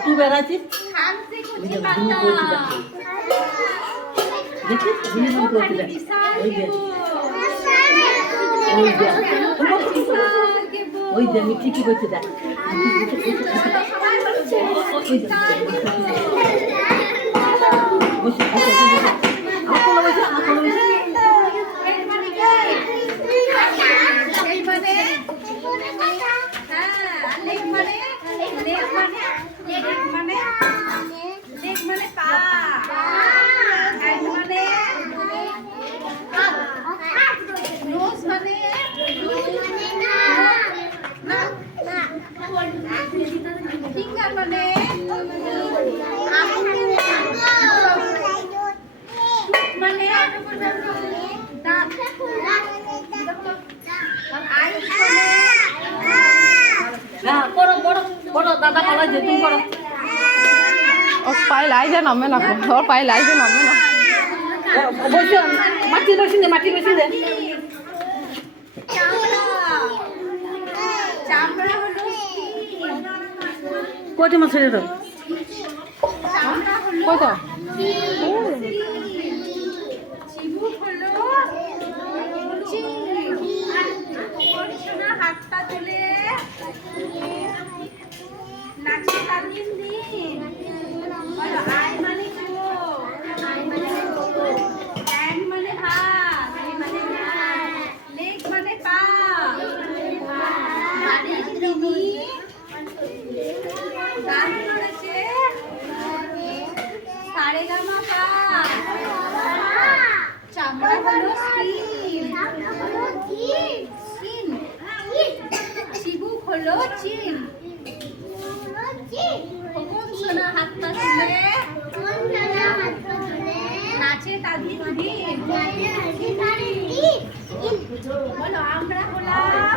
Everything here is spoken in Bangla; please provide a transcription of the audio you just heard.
তুই বেড়াচ্ছিস ওই যে আমি ঠিকই করছি দেখ পায়ে লাইছে নামে না ওর পায়ে লাইছে নামে না মাটি বসিন দে মাটি বসিন দে কত মাছ রে তো কত হাতটা তুলে নাচে তালিম দিন বলো আই মানে কো হ্যান্ড মানে হাত লেগ মানে পা বাড়ির দিদি গান করেছে সারেগামা পা চামড়া হলো স্কিন চিবুক হলো চিন কোন সোনা হাতটা তুলে নাচে তাদের দিন বলো আমরা হলাম